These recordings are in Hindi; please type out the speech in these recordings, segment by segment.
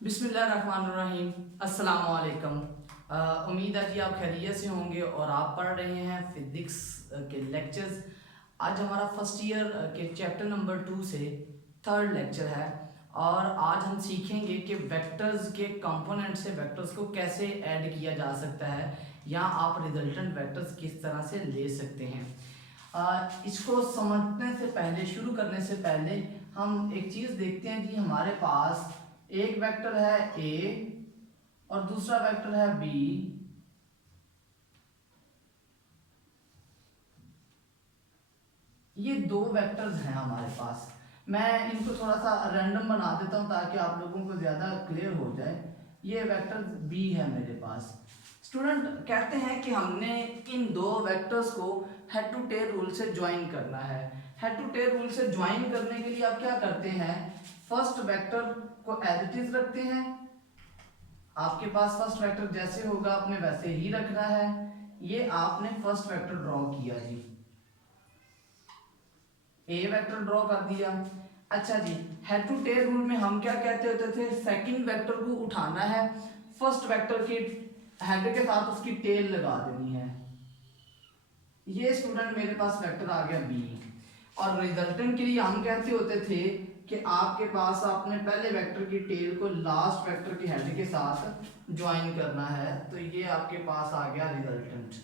बिस्मिल्लाहिर्रहमानिर्रहीम। अस्सलाम वालेकुम। उम्मीद है कि आप खैरियत से होंगे और आप पढ़ रहे हैं फिज़िक्स के लेक्चर्स। आज हमारा फर्स्ट ईयर के चैप्टर नंबर 2 से थर्ड लेक्चर है और आज हम सीखेंगे कि वेक्टर्स के कंपोनेंट से वेक्टर्स को कैसे ऐड किया जा सकता है या आप रिजल्टेंट वेक्टर्स किस तरह से ले सकते हैं। इसको समझने से पहले, शुरू करने से पहले हम एक चीज़ देखते हैं कि हमारे पास एक वेक्टर है ए और दूसरा वेक्टर है बी। ये दो वेक्टर्स हैं हमारे पास। मैं इनको थोड़ा सा रैंडम बना देता हूं ताकि आप लोगों को ज़्यादा क्लियर हो जाए। ये वेक्टर बी है मेरे पास। स्टूडेंट कहते हैं कि हमने इन दो वेक्टर्स को हेड टू टेल रूल से ज्वाइन करना है। हेड टू टेल रूल से ज्वाइन करने के लिए आप क्या करते हैं, फर्स्ट वेक्टर को एज इट इज रखते हैं। आपके पास फर्स्ट वेक्टर जैसे होगा आपने वैसे ही रखना है। ये आपने फर्स्ट वेक्टर ड्रॉ किया जी, ए वेक्टर ड्रॉ कर दिया। अच्छा जी, हेड टू टेल रूल में हम क्या कहते होते थे, सेकंड वेक्टर को उठाना है, फर्स्ट वेक्टर के हेड के साथ उसकी टेल लगा देनी है। ये स्टूडेंट मेरे पास वेक्टर आ गया बी। और रिजल्टेंट के लिए हम कहते होते थे कि आपके पास आपने पहले वेक्टर की टेल को लास्ट वेक्टर के हेड के साथ ज्वाइन करना है, तो ये आपके पास आ गया रिजल्टेंट।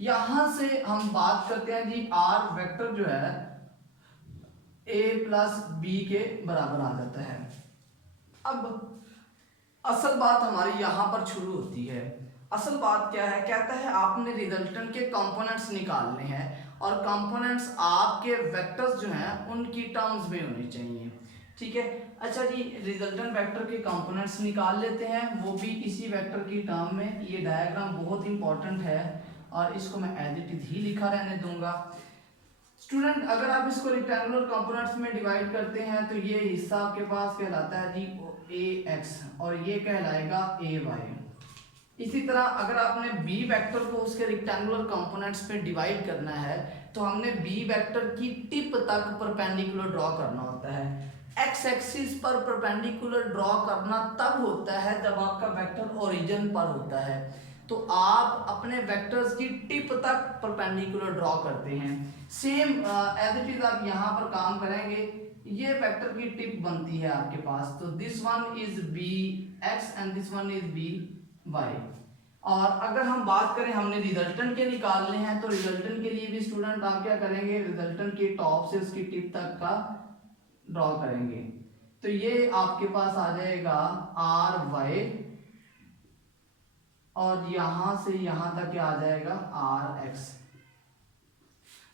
यहां से हम बात करते हैं जी, आर वेक्टर जो है ए प्लस बी के बराबर आ जाता है। अब असल बात हमारी यहां पर शुरू होती है। असल बात क्या है, कहता है आपने रिजल्टेंट के कंपोनेंट्स निकालने हैं और कंपोनेंट्स आपके वेक्टर्स जो हैं उनकी टर्म्स में होने चाहिए। ठीक है। अच्छा जी, रिजल्टेंट वेक्टर के कंपोनेंट्स निकाल लेते हैं, वो भी इसी वेक्टर की टर्म में। ये डायग्राम बहुत इंपॉर्टेंट है और इसको मैं एज इट इज ही लिखा रहने दूंगा। स्टूडेंट अगर आप इसको रेक्टेंगुलर कंपोनेंट्स में डिवाइड करते हैं तो ये हिस्सा आपके पास कहलाता है जी ए एक्स और ये कहलाएगा ए वाई। इसी तरह अगर आपने बी वेक्टर को उसके रेक्टेंगुलर कंपोनेंट्स में डिवाइड करना है तो हमने बी वेक्टर की टिप तक परपेंडिकुलर ड्रॉ करना होता है। एक्स एक्सिस पर परपेंडिकुलर ड्रॉ करना तब होता है जब आपका वेक्टर ओरिजिन पर होता है। तो आप अपने वेक्टर्स की टिप तक परपेंडिकुलर ड्रॉ करते हैं। सेम एज इट इज आप यहाँ पर काम करेंगे, ये वेक्टर की टिप बनती है आपके पास। तो this one is B X and this one is B Y. और अगर हम बात करें हमने रिजल्टेंट के निकालने हैं तो रिजल्टेंट के लिए भी स्टूडेंट आप क्या करेंगे, रिजल्टेंट के टॉप से उसकी टिप तक का ड्रॉ करेंगे। तो ये आपके पास आ जाएगा आर वाई और यहां से यहां तक क्या आ जाएगा आर एक्स।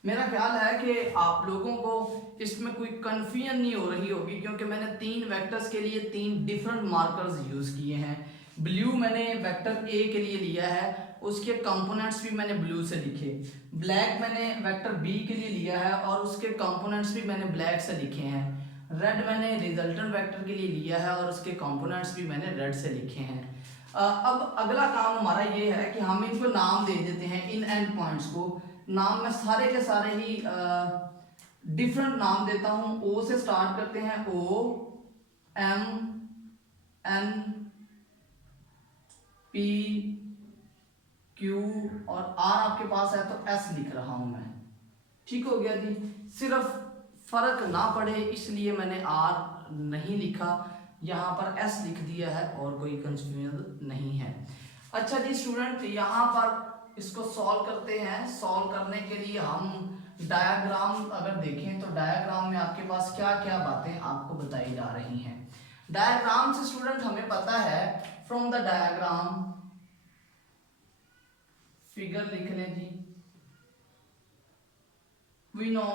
मेरा ख्याल है कि आप लोगों को इसमें कोई कंफ्यूजन नहीं हो रही होगी क्योंकि मैंने तीन वेक्टर्स के लिए तीन डिफरेंट मार्कर्स यूज किए हैं। ब्लू मैंने वेक्टर ए के लिए लिया है, उसके कंपोनेंट्स भी मैंने ब्लू से लिखे। ब्लैक मैंने वेक्टर बी के लिए लिया है और उसके कंपोनेंट्स भी मैंने ब्लैक से लिखे हैं। रेड मैंने रिजल्टेंट वेक्टर के लिए लिया है और उसके कंपोनेंट्स भी मैंने रेड से लिखे हैं। अब अगला काम हमारा ये है कि हम इनको नाम दे देते हैं, इन एंड पॉइंट्स को। नाम मैं सारे के सारे ही डिफरेंट नाम देता हूं। ओ से स्टार्ट करते हैं, O M N P Q और आर आपके पास है तो एस लिख रहा हूं मैं। ठीक हो गया जी। सिर्फ फर्क ना पड़े इसलिए मैंने आर नहीं लिखा, यहाँ पर एस लिख दिया है और कोई कंफ्यूजन नहीं है। अच्छा जी स्टूडेंट, यहाँ पर इसको सॉल्व करते हैं। सॉल्व करने के लिए हम डायग्राम अगर देखें तो डायग्राम में आपके पास क्या क्या बातें आपको बताई जा रही हैं। डायग्राम से स्टूडेंट हमें पता है, फ्रॉम द डायग्राम, फिगर लिख लें जी, वी नो।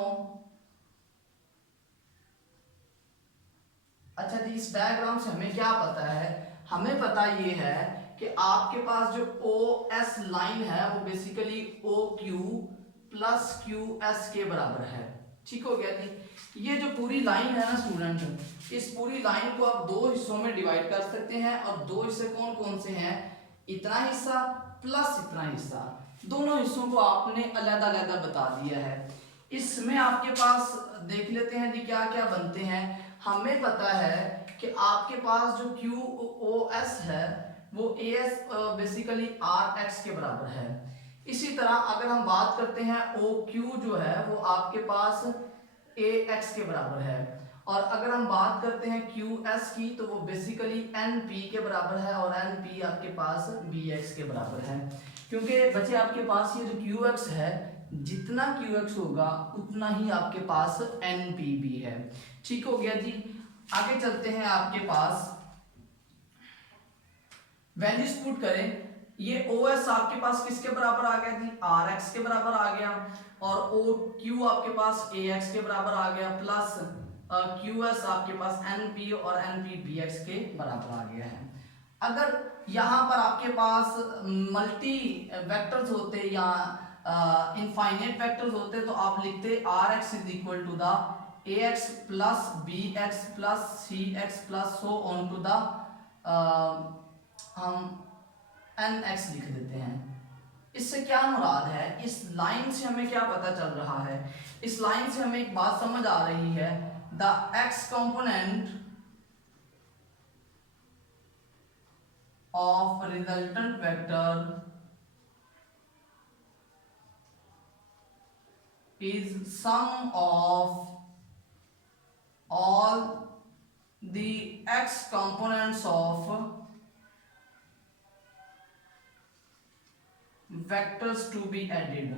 अच्छा जी, इस डायग्राम से हमें क्या पता है, हमें पता ये है कि आपके पास जो ओ एस लाइन है वो basically O Q plus Q S के बराबर है। ठीक हो गया जी। ये जो पूरी लाइन है ना स्टूडेंट, इस पूरी लाइन को आप दो हिस्सों में डिवाइड कर सकते हैं और दो हिस्से कौन कौन से हैं, इतना हिस्सा प्लस इतना हिस्सा। दोनों हिस्सों को आपने अलग अलग बता दिया है। इसमें आपके पास देख लेते हैं जी क्या क्या बनते हैं। हमें पता है कि आपके पास जो क्यू ओ एस है वो A S basically R X के बराबर है। इसी तरह अगर हम बात करते हैं ओ क्यू जो है वो आपके पास ए एक्स के बराबर है, और अगर हम बात करते हैं क्यू एस की तो वो बेसिकली एन पी के बराबर है, और एन पी आपके पास बी एक्स के बराबर है। क्योंकि बच्चे आपके पास ये जो क्यू एक्स है, जितना क्यू एक्स होगा उतना ही आपके पास एन पी भी है। ठीक हो गया जी। आगे चलते हैं, आपके पास वैल्यूज पुट करें। ये ओ एस आपके पास किसके बराबर आ गया जी, आर एक्स के बराबर आ गया, और ओ क्यू आपके पास ए एक्स के बराबर आ गया, प्लस क्यू एस आपके पास एन पी और एन पी बी एक्स के बराबर आ गया है। अगर यहाँ पर आपके पास मल्टी वेक्टर्स होते या इनफाइनाइट वेक्टर्स होते तो आप लिखते R X is equal to the A X plus B X plus C X plus so on to the हम एन एक्स लिख देते हैं। इससे क्या मुराद है, इस लाइन से हमें क्या पता चल रहा है, इस लाइन से हमें एक बात समझ आ रही है, the x component of resultant vector is sum of all the x components of vectors to be added।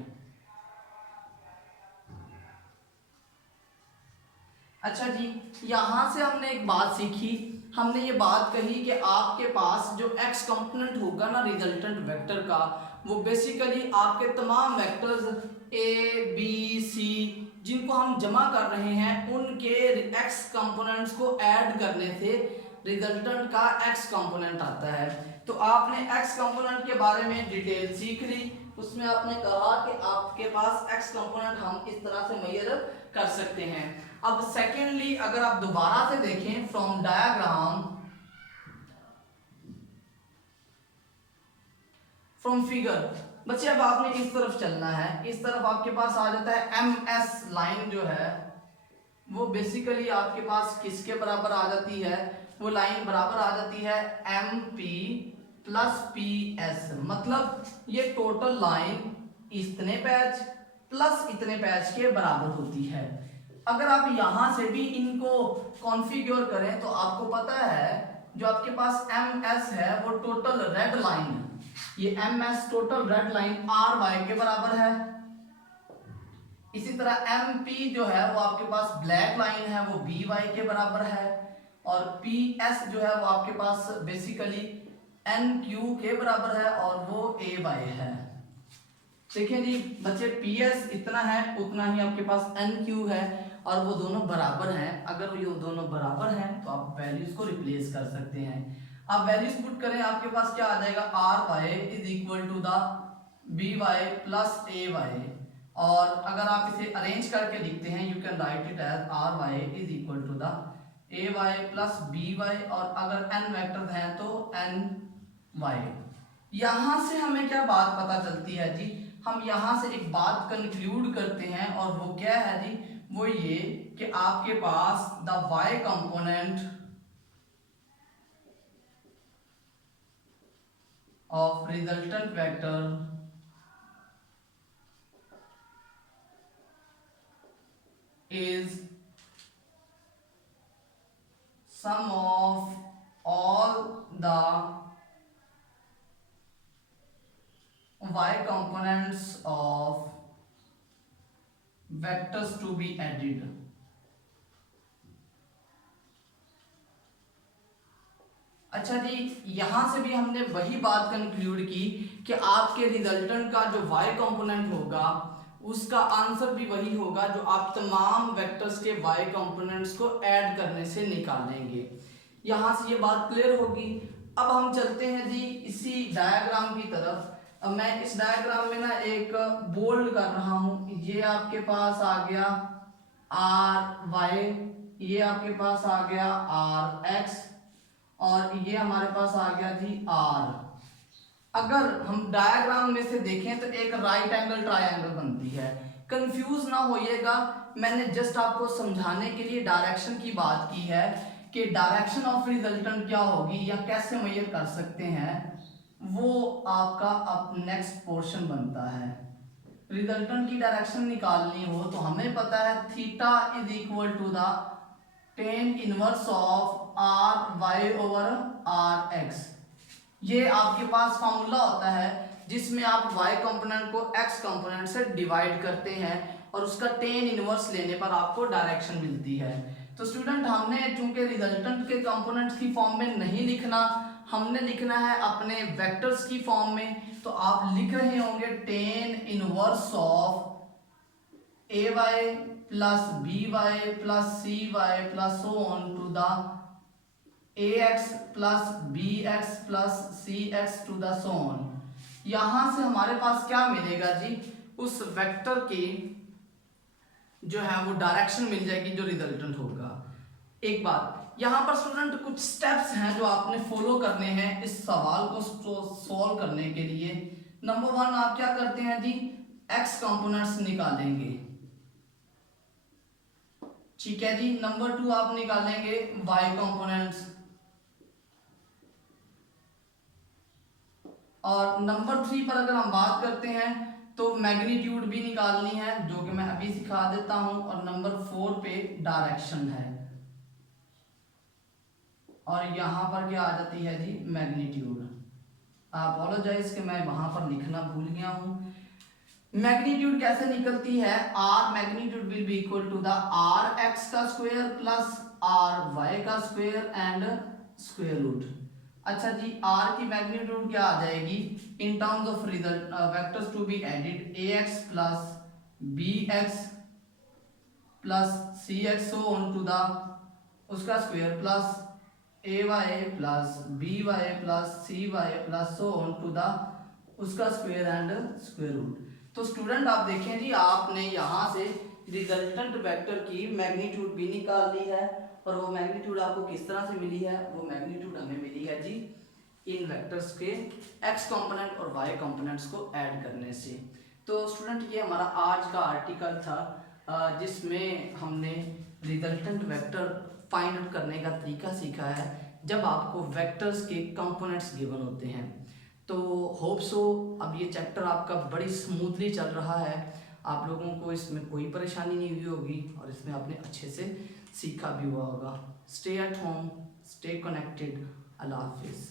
अच्छा जी, यहां से हमने एक बात सीखी, हमने ये बात कही कि आपके पास जो x कंपोनेंट होगा ना रिजल्टेंट वेक्टर का, वो बेसिकली आपके तमाम वेक्टर्स a b c जिनको हम जमा कर रहे हैं उनके x कंपोनेंट्स को ऐड करने से रिजल्टेंट का x कंपोनेंट आता है। तो आपने x कंपोनेंट के बारे में डिटेल सीख ली, उसमें आपने कहा कि आपके पास x कंपोनेंट हम इस तरह से मेजर कर सकते हैं। अब सेकेंडली अगर आप दोबारा से देखें फ्रॉम डायग्राम फ्रॉम फिगर, बच्चे अब आपने इस तरफ चलना है, इस तरफ आपके पास आ जाता है एम एस लाइन जो है वो बेसिकली आपके पास किसके बराबर आ जाती है, वो लाइन बराबर आ जाती है M P plus P S. मतलब ये टोटल लाइन इतने पैच प्लस इतने पैच के बराबर होती है। अगर आप यहां से भी इनको कॉन्फ़िगर करें तो आपको पता है जो आपके पास एम एस है वो टोटल रेड लाइन, ये M S total red line R Y के बराबर है। इसी तरह एम पी जो है वो आपके पास ब्लैक लाइन है वो बी वाई के बराबर है, और पी एस जो है वो आपके पास बेसिकली एन क्यू के बराबर है और वो ए वाई है। देखिए जी बच्चे, पी एस इतना है उतना ही आपके पास एन क्यू है और वो दोनों बराबर हैं। अगर ये दोनों बराबर हैं तो आप वैल्यूज को रिप्लेस कर सकते हैं। आप वैल्यूज पुट करें, आपके पास क्या आ जाएगा, R Y is equal to the B Y plus A Y, और अगर आप इसे अरेंज करके लिखते हैं you can write it as R Y is equal to the A Y plus B Y, और अगर एन वेक्टर्स हैं तो एन वाई। यहां से हमें क्या बात पता चलती है जी, हम यहां से एक बात कंक्लूड करते हैं, और वो क्या है जी, वो ये कि आपके पास the y component of resultant vector is sum of all the y components of vectors to be added। अच्छा जी, यहां से भी हमने वही बात कंक्लूड की कि आपके रिजल्टेंट का जो y कंपोनेंट होगा उसका आंसर भी वही होगा जो आप तमाम वेक्टर्स के y कंपोनेंट्स को ऐड करने से निकालेंगे। यहां से ये बात क्लियर होगी। अब हम चलते हैं जी इसी डायग्राम की तरफ। अब मैं इस डायग्राम में ना एक बोल्ड कर रहा हूं, ये आपके पास आ गया आर वाई, ये आपके पास आ गया आर एक्स, और ये हमारे पास आ गया जी आर। अगर हम डायग्राम में से देखें तो एक राइट एंगल ट्रायंगल बनती है। कंफ्यूज ना होइएगा, मैंने जस्ट आपको समझाने के लिए डायरेक्शन की बात की है कि डायरेक्शन ऑफ रिजल्टेंट क्या होगी या कैसे मेजर कर सकते हैं, वो आपका अब नेक्स्ट पोर्शन बनता है। रिजल्टेंट की डायरेक्शन निकालनी हो तो हमें पता है theta is equal to the tan inverse of R Y over R X. ये आपके पास फॉर्मूला होता है जिसमें आप y कंपोनेंट को x कंपोनेंट से डिवाइड करते हैं और उसका टेन इनवर्स लेने पर आपको डायरेक्शन मिलती है। तो स्टूडेंट हमने चूंकि रिजल्टेंट के कंपोनेंट्स की फॉर्म में नहीं लिखना, हमने लिखना है अपने वेक्टर्स की फॉर्म में। तो आप लिख रहे होंगे tan inverse of A Y plus B Y plus C Y plus so on to the ax plus bx plus cx to the so on. यहां से हमारे पास क्या मिलेगा जी, उस वेक्टर की जो है वो डायरेक्शन मिल जाएगी जो रिजल्टेंट होगा। एक बात यहां पर स्टूडेंट कुछ स्टेप्स हैं जो आपने फॉलो करने हैं इस सवाल को सॉल्व करने के लिए। नंबर 1 आप क्या करते हैं जी, x कंपोनेंट्स निकालेंगे, ठीक है जी। नंबर 2 आप निकालेंगे y कंपोनेंट्स, और नंबर 3 पर अगर हम बात करते हैं तो मैग्नीट्यूड भी निकालनी है जो कि मैं अभी सिखा देता हूं, और नंबर 4 पे डायरेक्शन है, और यहां पर क्या आ जाती है जी, मैग्नीट्यूड। अपोलोजाइज कि मैं वहां पर लिखना भूल गया हूं। मैग्नीट्यूड कैसे निकलती है, R magnitude will be equal to the R X का स्क्वायर प्लस आर वाई का स्क्वायर एंड स्क्वायर रूट। अच्छा जी, r की मैग्नीट्यूड क्या आ जाएगी in terms of result vectors to be added, ax plus bx plus cx so on to the उसका square plus ay plus by plus cy plus so on to the उसका स्क्वायर एंड स्क्वायर रूट। तो स्टूडेंट आप देखें जी, आपने यहाँ से रिजल्टेंट वेक्टर की मैग्नीट्यूड भी निकाल ली है, और वो मैग्नीट्यूड आपको किस तरह से मिली है, वो मैग्नीट्यूड हमें मिली है जी इन वेक्टर्स के x कंपोनेंट और y कंपोनेंट्स को ऐड करने से। तो स्टूडेंट ये हमारा आज का आर्टिकल था जिसमें हमने रिजल्टेंट वेक्टर फाइंड आउट करने का तरीका सीखा है जब आपको वेक्टर्स के कंपोनेंट्स गिवन होते हैं। तो होप सो अब ये चैप्टर आपका बड़ी स्मूथली चल रहा है, आप लोगों को इसमें कोई परेशानी नहीं हुई होगी और इसमें आपने अच्छे से सीखा भी हुआ होगा। Stay at home, stay connected, अल्लाह हाफिज़।